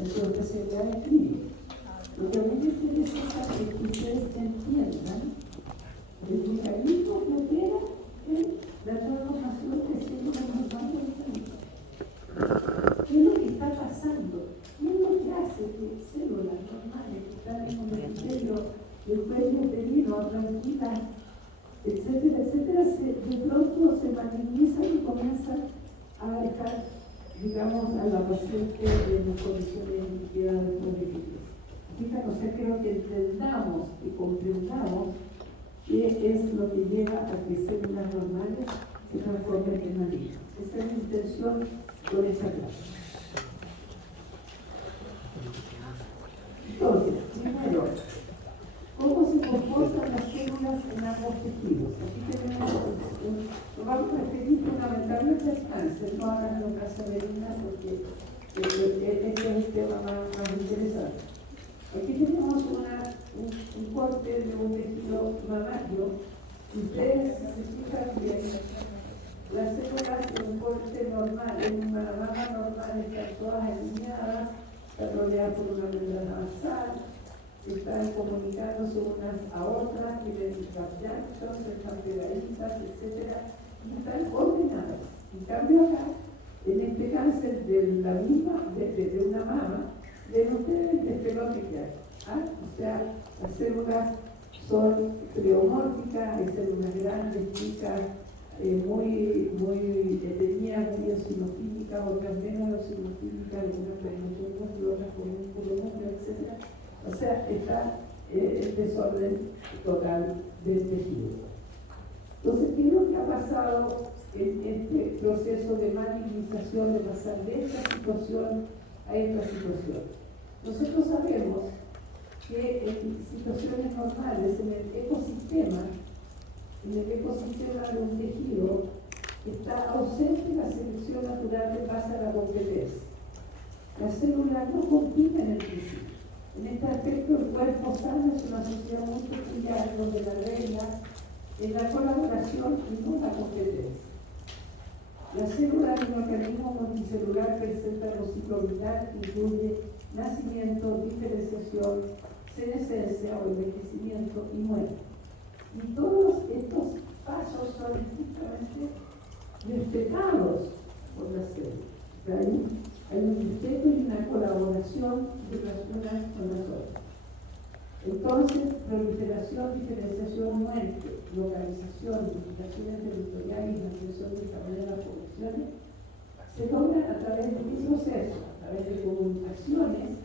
Entonces se le escribe. Lo que a mí me interesa es que ustedes entiendan el mecanismo que opera en la transformación de células normales orgánicas. ¿Qué es lo que está pasando? ¿Qué es lo que hace que células normales que están en un epitelio del cuello uterino, tranquilas, etcétera, etcétera, de pronto se magnetizan y comienzan a dejar, digamos, a la paciente en condiciones líquidas de fíjate, o sea, creo que entendamos y comprendamos qué es lo que lleva a que células normales se transformen en malignas. Esa es mi intención con esta clase. Entonces, primero, ¿cómo se comportan las células en ambos tejidos? Aquí tenemos, nos vamos a referir fundamentalmente al cáncer, no hagan lo que hace Verina porque este es el tema más interesante. Aquí tenemos un corte de un tejido mamario. Si ustedes se fijan bien, las células en un corte normal, en una mama normal, están todas alineadas, están rodeadas por una membrana basal, están comunicándose unas a otras, tienen las junction, están pegaditas, etc. Y están ordenadas. En cambio acá, en este cáncer de la misma, de una mama, ven ustedes el despelote que hay. ¿Ah? O sea, las células son pleomórficas, hay células grandes, chicas, muy teñidas, muy eosinofílicas, otras menos eosinofílicas, algunas plenipotencias y otras con un puro núcleo, etc. O sea, está el desorden total del tejido. Entonces, ¿qué es lo que ha pasado en este proceso de malignización, de pasar de esta situación a esta situación? Nosotros sabemos que en situaciones normales, en el ecosistema de un tejido, está ausente la selección natural de base a la competencia. Las células no compiten entre sí. En este aspecto, el cuerpo sano es una sociedad muy peculiar donde la regla es la colaboración y no la competencia. La célula de un organismo multicelular presenta un ciclo vital que incluye nacimiento, diferenciación, senescencia o envejecimiento y muerte. Y todos estos pasos son estrictamente respetados por las células. O sea, hay un respeto y una colaboración de las unas con las otras. Entonces, proliferación, diferenciación, muerte, localización, modificaciones territoriales y expresión de tamaño de las poblaciones se logran a través de un proceso, a través de comunicaciones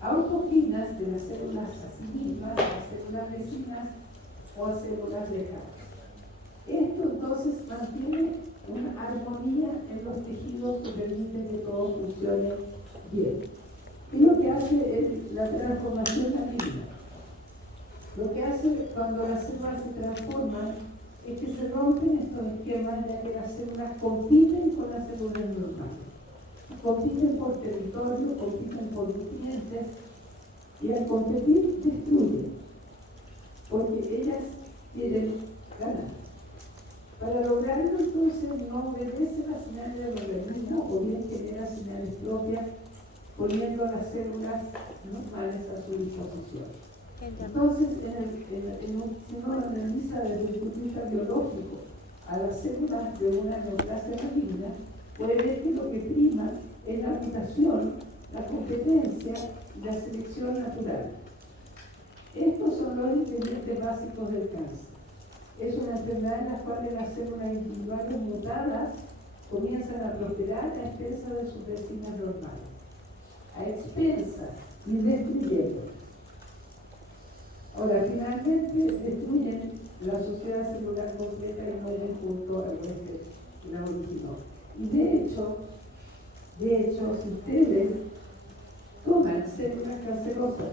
autoginas de las células a sí mismas, a las células vecinas o a células lejanas. Esto entonces mantiene una armonía en los tejidos que permiten que todo funcione bien. ¿Qué es lo que hace la transformación maligna? Lo que hace cuando las células se transforman es que se rompen estos esquemas, ya que las células compiten con las células normales. Compiten por territorio, compiten por nutrientes, y al competir destruyen, porque ellas quieren ganar. Para lograrlo, entonces, no obedece las señales del organismo o bien genera señales propias, poniendo a las células normales a su disposición. Entonces, si uno analiza desde el punto de vista biológico a las células de una neoplasia maligna, puede ver que lo que prima es la mutación, la competencia y la selección natural. Estos son los ingredientes básicos del cáncer. Es una enfermedad en la cual las células individuales mutadas comienzan a prosperar a expensas de sus vecinas normales, a expensas y destruyendo. Ahora, finalmente destruyen la sociedad celular completa y mueren junto al resto que la originó. Y de hecho, si ustedes toman células cancerosas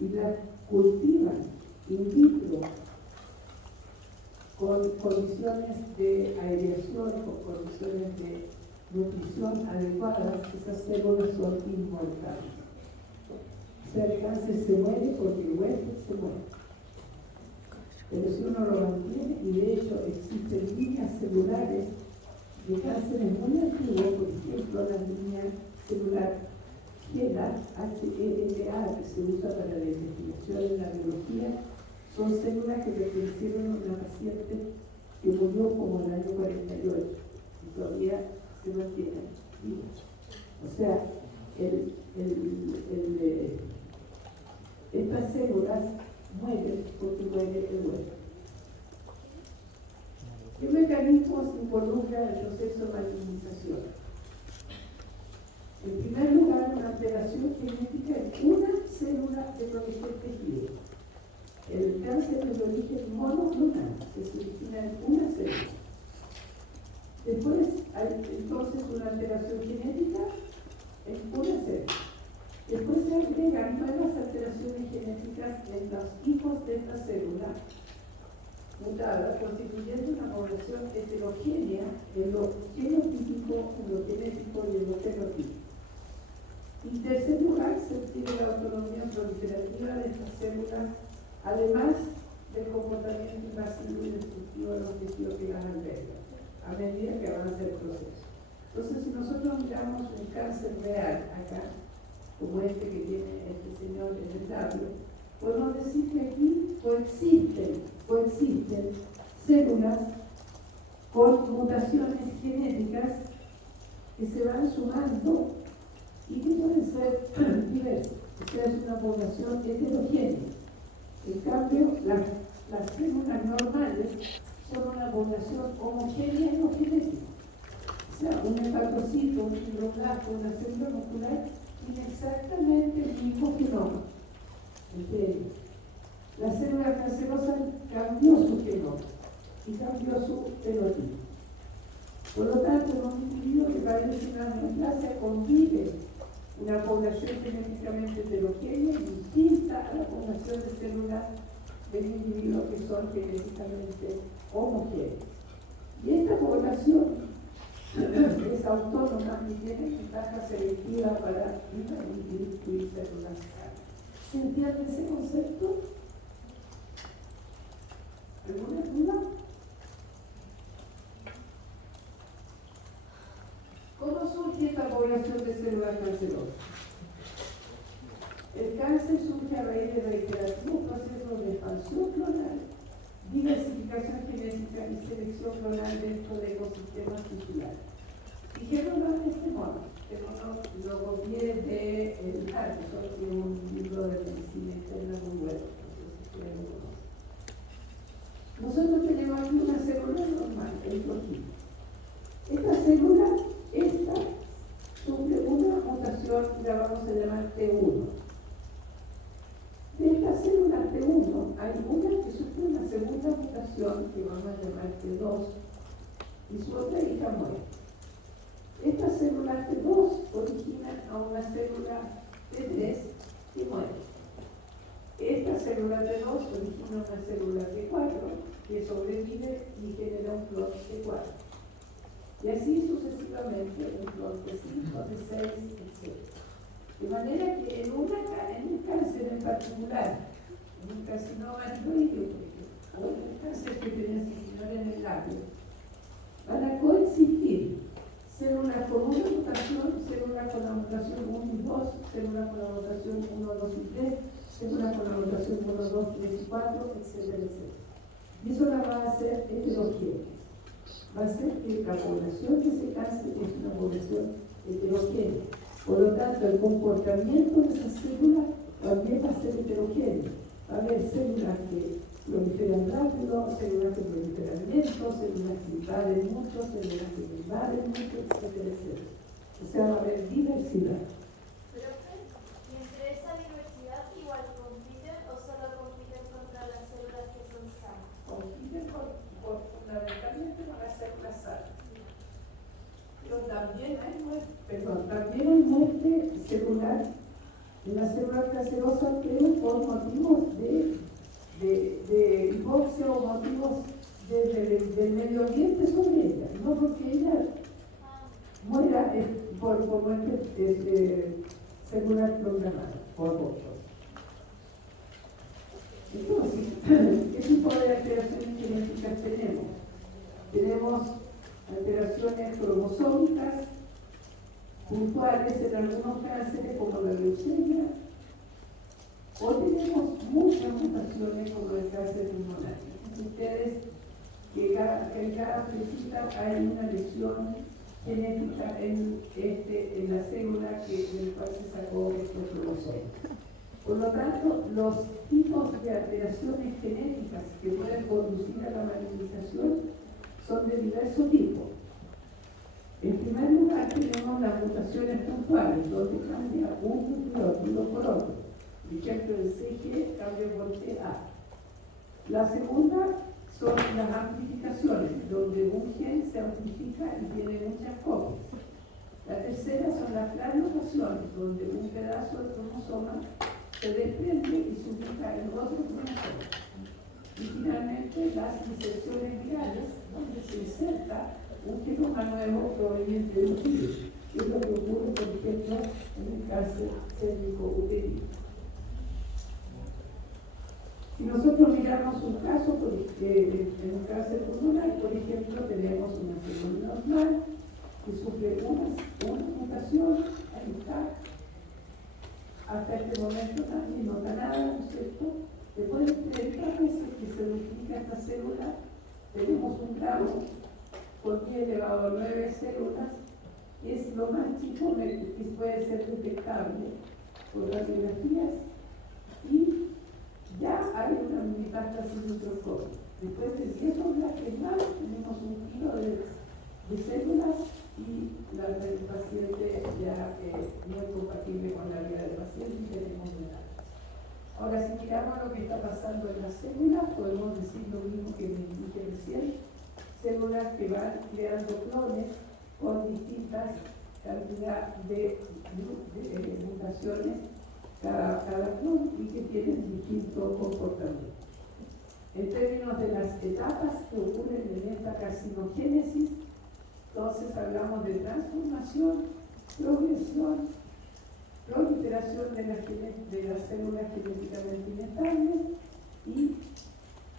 y las cultivan in vitro con condiciones de aireación, con condiciones de nutrición adecuadas, esas células son inmortales. O sea, el cáncer se muere porque el huésped se muere. Pero si uno lo mantiene, y de hecho existen líneas celulares de cánceres muy antiguos, por ejemplo, la línea celular HeLa, HeLa, que se usa para la investigación en la biología, son células que pertenecieron a una paciente que murió como en el año 48 y todavía se mantienen vivos. O sea, estas células mueren porque muere el hueso. ¿Qué mecanismos involucra el proceso de magnetización? En primer lugar, una alteración genética en una célula de protección tejido. El cáncer es de origen monoclonal, que se origina en una célula. Después hay entonces una alteración genética en una célula. Después se agregan nuevas alteraciones genéticas en los hijos de esta célula mutada, constituyendo una población heterogénea en lo genotípico, en lo genético y en lo fenotípico. En tercer lugar, se obtiene la autonomía proliferativa de estas células, además del comportamiento invasivo y destructivo de los tejidos que las albergan, a medida que avanza el proceso. Entonces, si nosotros miramos un cáncer real acá, como este que tiene este señor en el labio, podemos decir que aquí coexisten células con mutaciones genéticas que se van sumando y que pueden ser diversas. O sea, es una población heterogénea. En cambio, las células normales son una población homogénea en lo genético. O sea, un hepatocito, un fibroblasto, una célula muscular tiene exactamente el mismo genoma entre ellos. La célula cancerosa cambió su genoma y cambió su fenotipo. Por lo tanto, en un individuo que padece una neoplasia convive una población genéticamente heterogénea y distinta a la población de células del individuo que son genéticamente homogéneas. Y esta población es autónoma y tiene ventaja selectiva para incluir células. ¿Se entiende ese concepto? ¿Alguna duda? ¿Cómo surge esta población de células cancerosas? El cáncer surge a raíz de reiterativos procesos de expansión clonal, diversificación genética y selección clonal dentro de ecosistemas tisulares. Fijémonos de este modo, que no lo copié de el arte, solo tiene un libro de medicina interna muy bueno, entonces ustedes lo conocen. Nosotros tenemos aquí una célula normal, el proteína. Esta célula, sufre una mutación, la vamos a llamar T1. De esta célula T1 hay una que sufre una segunda mutación que vamos a llamar T2 y su otra hija muere. Estas células T2 originan a una célula T3 y muere. Esta célula T2 origina una célula T4 que sobrevive y genera un clon T4. Y así sucesivamente, un clon T5, T6, etc. De manera que en un cáncer en particular, en un carcinoma tiroideo, o en el cáncer que tiene ese señor en el labio, van a coexistir células con una mutación, células con la mutación 1 y 2, células con la mutación 1, 2 y 3, células con la mutación 1, 2, 3 y 4, etcétera, etcétera. Y eso la va a hacer heterogénea. Va a ser que la población de ese cáncer es una población heterogénea. Por lo tanto, el comportamiento de esas células también va a ser heterogéneo. Va a haber células que proliferan rápido, células que proliferan lento, células que invaden mucho, células que no invaden mucho, etcétera, etcétera. O sea, va a haber diversidad. Pero, ¿y entre esa diversidad igual compiten o solo compiten contra las células que son sanas? Compiten fundamentalmente con las células sanas. Pero también hay muerte celular en las células cancerosas, pero por motivos de hipoxia o motivos del medio ambiente sobre ella, no porque ella muera por muerte celular programada, por otros. Entonces, ¿qué tipo de alteraciones genéticas tenemos? Tenemos alteraciones cromosómicas puntuales en algunos cánceres, como la malformaciones como el cáncer pulmonar. Fíjense ustedes que en cada flechita hay una lesión genética en la célula del cual se sacó este cromosoma. Por lo tanto, los tipos de alteraciones genéticas que pueden conducir a la malignización son de diverso tipo. En primer lugar, tenemos las mutaciones puntuales, donde cambia un nucleótido por otro. Por ejemplo, el CG cambia por TA. La segunda son las amplificaciones, donde un gen se amplifica y tiene muchas copias. La tercera son las translocaciones, donde un pedazo del cromosoma se desprende y se ubica en otro cromosoma. Y finalmente, las inserciones virales, donde se inserta un genoma nuevo proveniente de un virus, que es lo que ocurre, por ejemplo, en el cáncer cérvico-uterino. Si nosotros miramos un caso, en un cáncer pulmonar, por ejemplo, tenemos una célula normal que sufre una mutación, ahí está. Hasta este momento nadie nota nada, ¿no es cierto? Después de 30 veces que se duplica esta célula, tenemos un grado con 10 elevado a 9 células, que es lo más chico que puede ser detectable por radiografías, y ya hay una metástasis microscópica. Después de 10 doblajes más, tenemos un kilo de células y el paciente ya no es compatible con la vida del paciente y tenemos metástasis. Ahora, si miramos lo que está pasando en las células, podemos decir lo mismo que les dije recién: células que van creando clones con distintas cantidades de mutaciones cada clon y que tienen distinto comportamiento. En términos de las etapas que ocurren en esta carcinogénesis, entonces hablamos de transformación, progresión, proliferación de las células genéticamente inestables y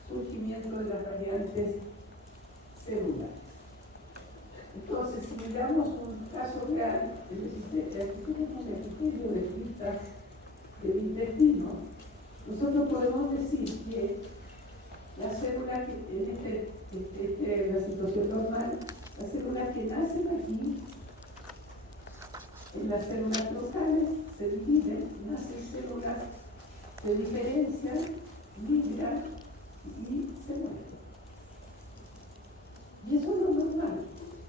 surgimiento de las variantes celulares. Entonces, si miramos un caso real, aquí tenemos el epitelio de cristas del intestino, nosotros podemos decir que las células que en la situación normal, las células que nacen aquí, en las células locales, se dividen, nacen células, se diferencian, migran y se mueren. Y eso es lo normal.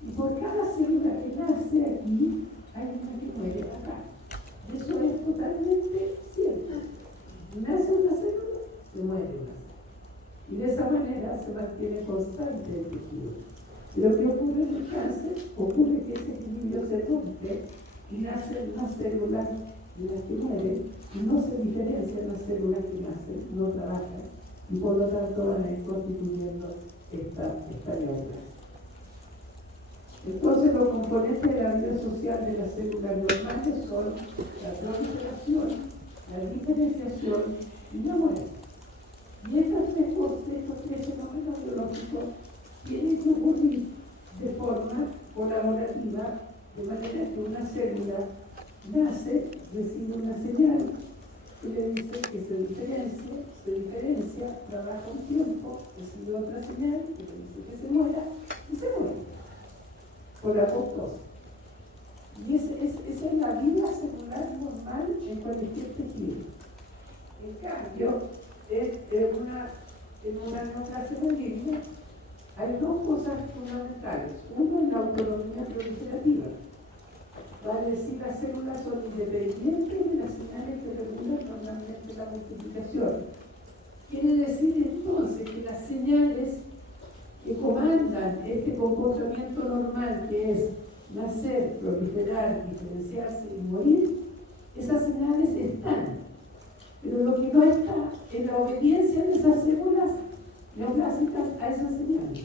Y por cada célula que nace aquí, hay una que muere acá. Eso es totalmente cierto. Nace una célula, se muere una célula. Y de esa manera se mantiene constante el tejido. Y lo que ocurre en el cáncer, ocurre que ese equilibrio se rompe y nacen las células de las que mueren, y no se diferencian las células que nacen, no trabajan, y por lo tanto van a ir constituyendo esta neoplasia. Entonces, los componentes de la vida social de las células normales son la proliferación, la diferenciación y la muerte. Y estos tres fenómenos biológicos tienen que ocurrir de forma colaborativa, de manera que una célula nace, recibe una señal que le dice que se diferencia, trabaja un tiempo, recibe otra señal que le dice que se muera y se muere por apoptosis. Y esa es la vida celular normal en cualquier tejido. En cambio, en una neoplasia maligna hay dos cosas fundamentales. Uno es la autonomía proliferativa. Vale decir, las células son independientes de las señales que regulan normalmente la multiplicación. Quiere decir entonces que las señales que comandan este comportamiento normal, que es nacer, proliferar, diferenciarse y morir, esas señales están. Pero lo que no está es la obediencia de esas células neoplásicas a esas señales.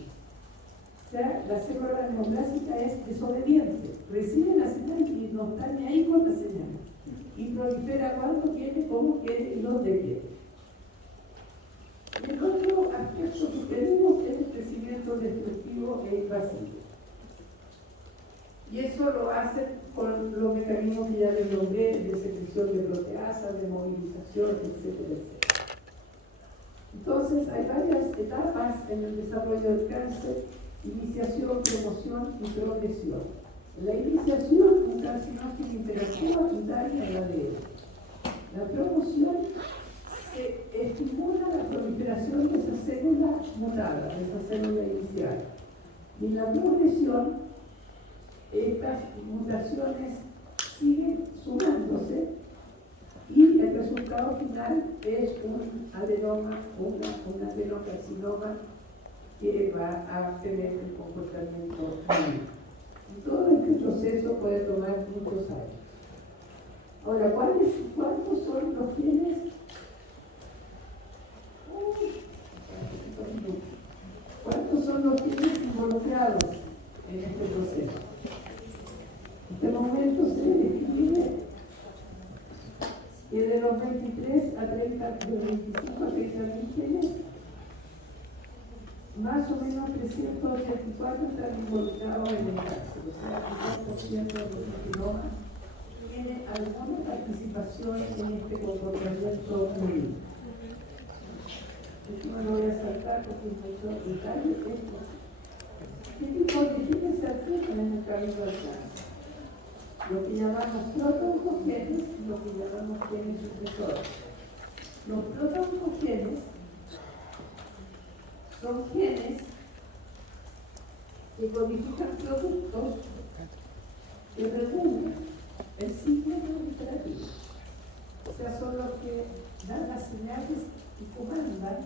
O sea, la célula neoplásica es desobediente, recibe la señal y no está ni ahí con la señal. Y prolifera cuando quiere, cómo quiere y dónde quiere. El otro aspecto que tenemos es el crecimiento destructivo e invasivo. Y eso lo hacen con los mecanismos que ya les nombré, de secreción de proteasas, de movilización, etcétera, etcétera. Entonces, hay varias etapas en el desarrollo del cáncer: iniciación, promoción y progresión. La iniciación, un carcinógeno interactúa y daña el ADN. La promoción estimula la proliferación de esa célula mutada, de esa célula inicial. Y en la progresión, estas mutaciones siguen sumándose y el resultado final es un adenoma, un adenocarcinoma que va a tener el comportamiento maligno. Y todo este proceso puede tomar muchos años. Ahora, ¿cuántos son los genes? ¿Cuántos son los genes involucrados en este proceso? En este momento se define que de los 23 a 30, de 25 a 30 mil genes, más o menos 384 están involucrados en el cáncer. O sea, el 10% de los genomas tiene alguna participación en este comportamiento maligno. Esto no lo voy a saltar porque es mucho detalle. ¿Qué tipo de genes se activan en el camino del cáncer? Lo que llamamos protoncogenes y lo que llamamos genes supresores. Los protoncogenes son genes que codifican productos que regulan el ciclo proliferativo. O sea, son los que dan las señales y comandan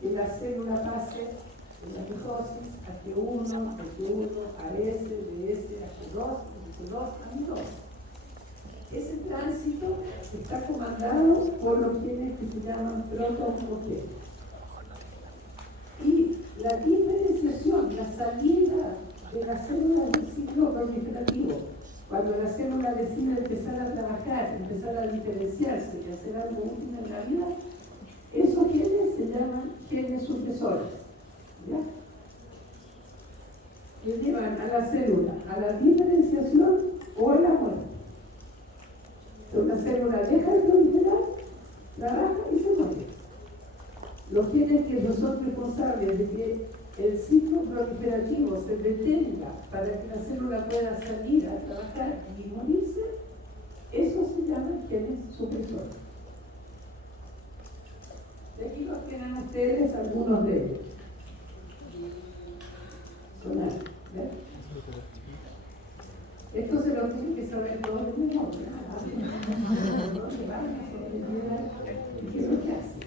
que la célula pase de la mitosis a G1, de G1 a S, de S a G2, de G2 a mitosis. Ese tránsito está comandado por los genes que se llaman protoncogenes. Y la diferenciación, la salida de las células del ciclo proliferativo, cuando la célula decide empezar a trabajar, empezar a diferenciarse y hacer algo útil en la vida, esos genes se llaman genes supresores, ¿ya? Que llevan a la célula a la diferenciación o a la muerte. Una célula deja de proliferar, trabaja y se muere. Los genes que no son responsables de que el ciclo proliferativo se detenga para que la célula pueda salir a trabajar y morirse, esos se llaman genes supresores. De aquí los tienen ustedes, algunos de ellos. Sonar, ¿ya? Esto se lo tienen que saber todos de memoria. ¿Dónde van? ¿Qué es lo que hacen?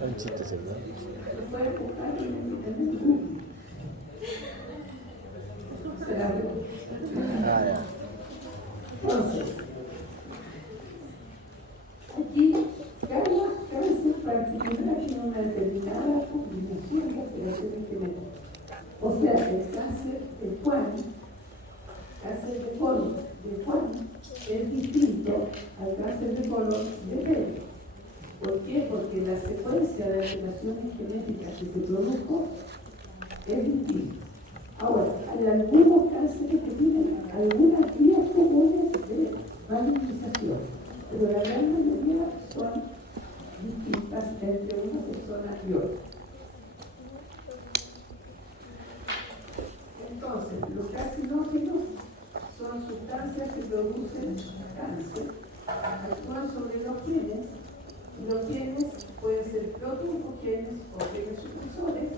Un chiste, ¿verdad? Lo pueden buscar en el Google. Se la veo. Ya. Entonces, aquí cada cáncer particular tiene una determinada combinación de alteraciones genéticas. O sea, el cáncer de Juan, cáncer de colon de Juan, es distinto al cáncer de colon de Pedro. ¿Por qué? Porque la secuencia de alteraciones genéticas que se produjo es distinta. Ahora, hay algunos cánceres que tienen algunas vías comunes de malignización, pero la gran mayoría son distintas entre una persona y otra. Entonces, los carcinógenos son sustancias que producen cáncer, actúan sobre los genes. Los genes pueden ser protoncogenes o genes supresores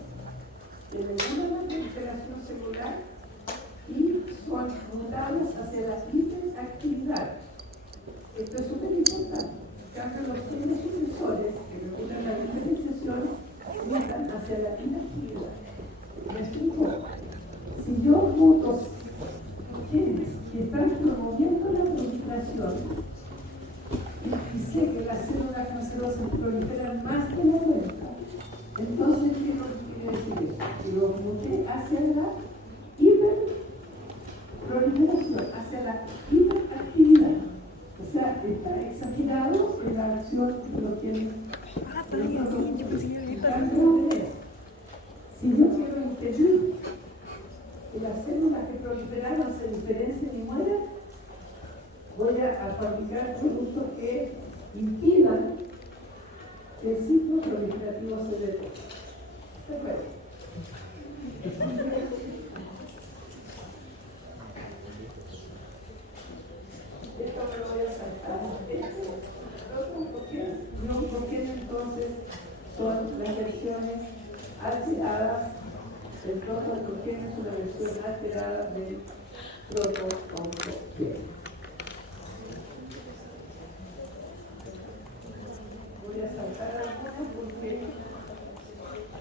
que regulan la proliferación celular y son mutados hacia la hiperactividad. Esto es súper importante. En cambio, los genes supresores que regulan la diferenciación mutan hacia la inactividad. ¿Me explico? Si yo muto genes que están promoviendo la proliferación, y sé que las células cancerosas proliferan más que la cuenta, entonces, ¿qué quiere decir eso? Que lo muté hacia la hiperproliferación, hacia la hiperactividad. O sea, está exagerado en la acción de los genes. Si yo quiero impedir que las células que proliferaron se diferencien y mueran, voy a fabricar productos que impidan el ciclo proliferativo cerebral. ¿De acuerdo? Esto me lo voy a saltar. No, porque entonces son las versiones alteradas, el protooncogen es una versión alterada del protooncogen. Voy a saltar algunas porque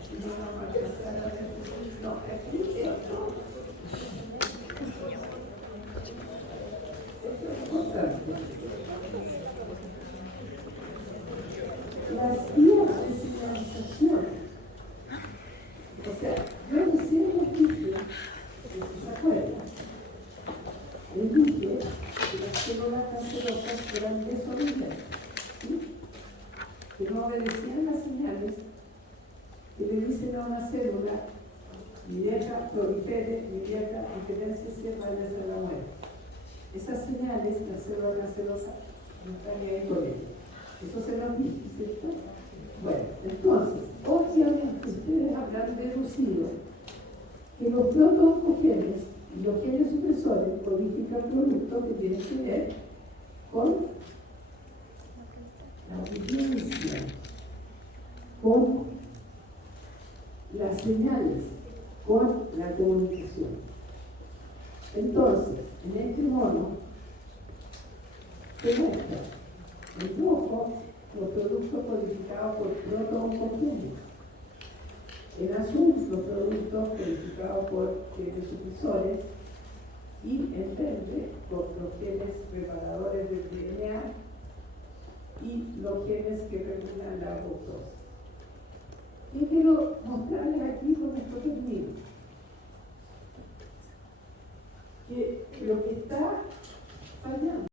si no vamos a alcanzar a ver. No, aquí esto es importante. Las vías de señalización. O sea, yo recién les dije, si se acuerdan, les dije que las células cancerosas eran desobedientes, ¿sí? Que no obedecían las señales que le dicen a una célula: divierta, prolifere, divierta, diferenciese, váyase a la muerte. Esas señales, la célula cancerosa no están ahí con ellas. Eso se nos dice, ¿cierto? Bueno, entonces, obviamente ustedes habrán deducido que los protooncogenes y los genes supresores codifican productos que tienen que ver con la audiencia, con las señales, con la comunicación. Entonces, en este mono se muestra en rojo los productos codificados por protooncogenes, en azul los productos codificados por genes supresores y en verde por los genes preparadores del DNA y los genes que regulan la apoptosis. ¿Qué quiero mostrarles aquí con esto termino? Que lo que está fallando